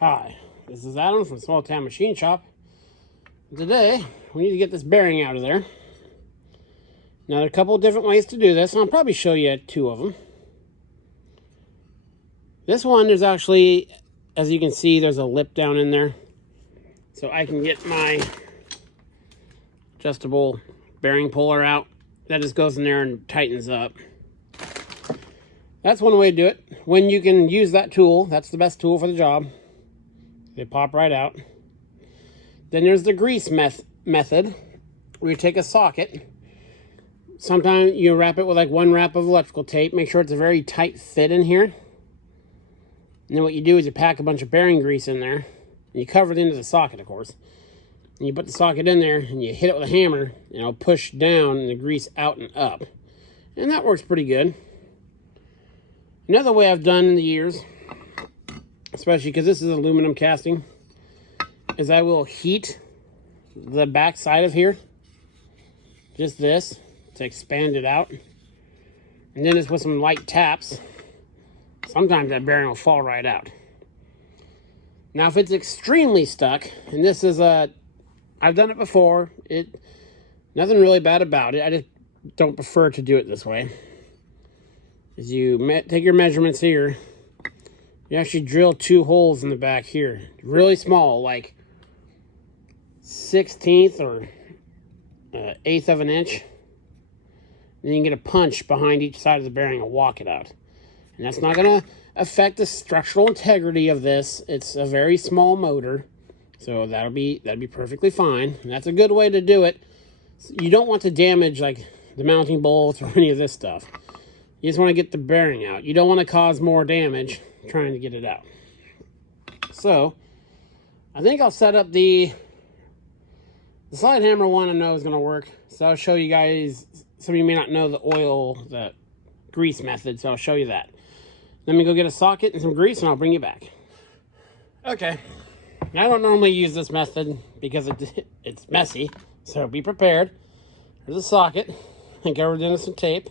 Hi, this is Adam from Small Town Machine Shop. Today, we need to get this bearing out of there. Now, there are a couple of different ways to do this, and I'll probably show you two of them. This one, there's actually, as you can see, there's a lip down in there. So I can get my adjustable bearing puller out. That just goes in there and tightens up. That's one way to do it. When you can use that tool, that's the best tool for the job. They pop right out. Then there's the grease method, where you take a socket. Sometimes you wrap it with like one wrap of electrical tape. Make sure it's a very tight fit in here. And then what you do is you pack a bunch of bearing grease in there. And you cover it into the socket, of course. And you put the socket in there and you hit it with a hammer. And it'll push down the grease out and up. And that works pretty good. Another way I've done in the years, especially because this is aluminum casting, is I will heat the back side of here, just this, to expand it out. And then just with some light taps, sometimes that bearing will fall right out. Now if it's extremely stuck, and this is I've done it before, nothing really bad about it, I just don't prefer to do it this way. Is you take your measurements here, you actually drill 2 holes in the back here, really small, like 1/16 or 1/8 of an inch. Then you can get a punch behind each side of the bearing and walk it out. And that's not going to affect the structural integrity of this. It's a very small motor, so that'll be perfectly fine. And that's a good way to do it. You don't want to damage like the mounting bolts or any of this stuff. You just want to get the bearing out. You don't want to cause more damage trying to get it out. So I think I'll set up the slide hammer one. I know is going to work, so I'll show you guys. Some of you may not know the grease method, so I'll show you that. Let me go get a socket and some grease and I'll bring you back. Okay, now, I don't normally use this method because it's messy, so be prepared. There's a socket and covered in some tape.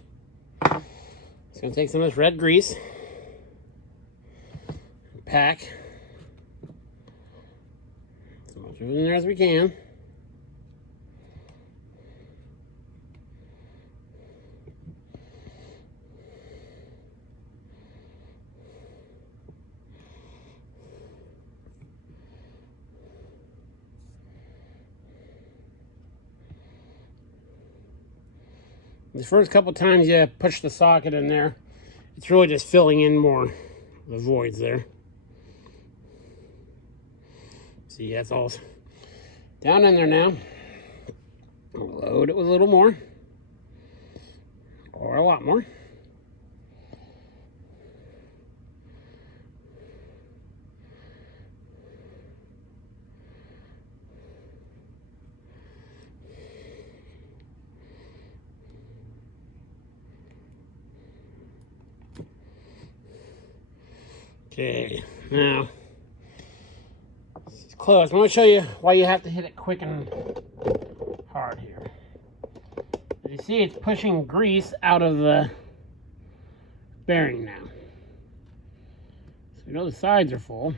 It's going to take some of this red grease, pack as much of it in there as we can. The first couple times you push the socket in there, it's really just filling in more the voids there. See, that's all down in there now. Load it with a little more, or a lot more. Okay, now it's close. I'm going to show you why you have to hit it quick and hard here. As you see, it's pushing grease out of the bearing now. So you know the sides are full.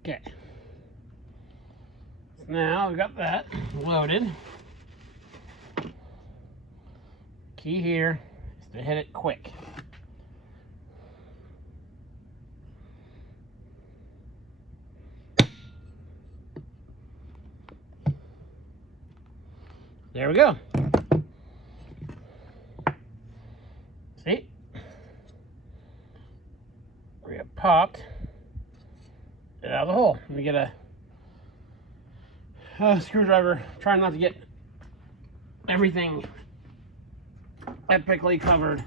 Okay. Now we've got that loaded. Key here is to hit it quick. There we go. See? We have popped it out of the hole. Let me get a screwdriver. Try not to get everything epically covered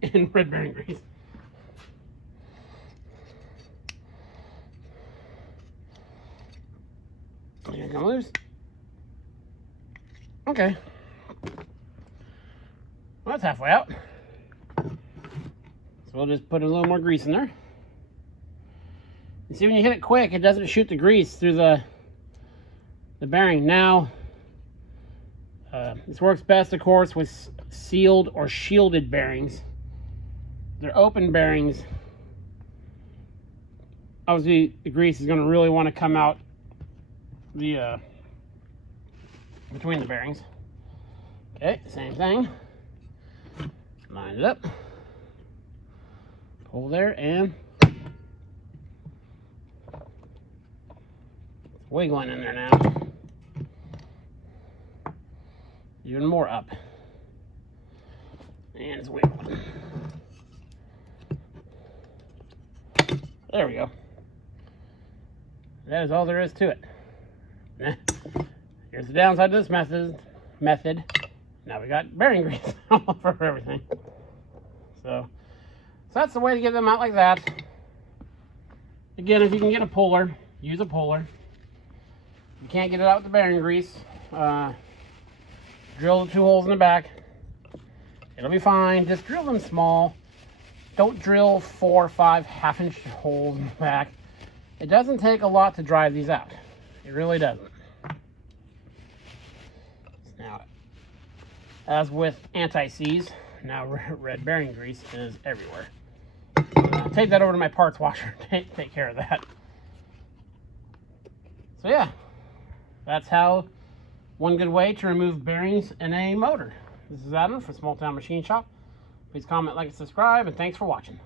in red bearing grease. Here it comes loose. Okay. Well, that's halfway out. So we'll just put a little more grease in there. You see, when you hit it quick, it doesn't shoot the grease through the bearing. Now, This works best, of course, with sealed or shielded bearings. They're open bearings. Obviously, the grease is going to really want to come out the between the bearings. Okay, same thing. Line it up. Pull there, and it's wiggling in there now. Even more up. And it's wiggling. There we go. That is all there is to it. Here's the downside of this method. Now we got bearing grease all over everything. So that's the way to get them out like that. Again, if you can get a puller, use a puller. If you can't get it out with the bearing grease, drill the 2 holes in the back. It'll be fine. Just drill them small. Don't drill 4 or 5 half-inch holes in the back. It doesn't take a lot to drive these out. It really doesn't. Now, as with anti-seize, now red bearing grease is everywhere. I'll take that over to my parts washer and take care of that. So yeah, that's how one good way to remove bearings in a motor. This is Adam from Small Town Machine Shop. Please comment, like, and subscribe, and thanks for watching.